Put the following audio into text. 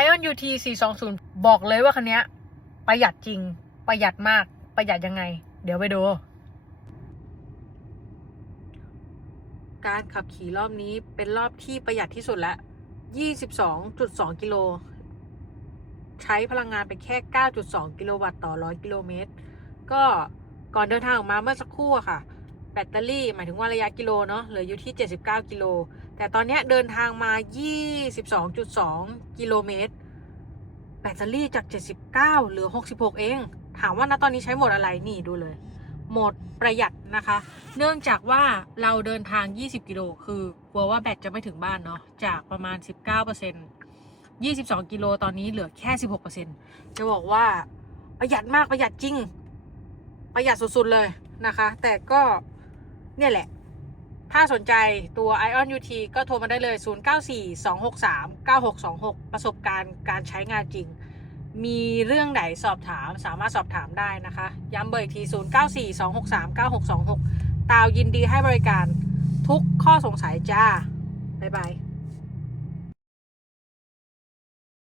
Ion UT 420 บอกเลยว่าคันนี้ประหยัดจริง ประหยัดมาก ประหยัดยังไง เดี๋ยวไปดู การขับขี่รอบนี้เป็นรอบที่ประหยัดที่สุดละ 22.2 กิโล ใช้พลังงานไปแค่ 9.2 กิโลวัตต์ต่อ 100 กิโลเมตร ก็ก่อนเดินทางออกมาเมื่อสักครู่ค่ะ แบตเตอรี่หมายถึงว่าระยะกิโลเนาะเหลืออยู่ที่ 79 กิโล แต่ตอนนี้เดินทางมา 22.2 กิโลเมตร แบตเตอรี่จาก 79 เหลือ 66 เอง ถามว่าณตอนนี้ใช้หมดอะไรนี่ดูเลย หมดประหยัดนะคะ เนื่องจากว่าเราเดินทาง 20 กิโล คือกลัวว่าแบตจะไม่ถึงบ้านเนาะ จากประมาณ 19% 22 กิโลตอนนี้เหลือแค่ 16%จะบอกว่าประหยัดมากประหยัดจริง ประหยัดสุดๆเลยนะคะ แต่ก็ เนี่ยแหละ ถ้าสนใจตัว Ion UT ก็โทรมาได้เลย 0942639626 ประสบการณ์การใช้งานจริง มีเรื่องไหนสอบถามสามารถสอบถามได้นะคะ ย้ำเบอร์อีกที 0942639626 ตาวยินดีให้บริการทุกข้อสงสัยจ้า บ๊ายบาย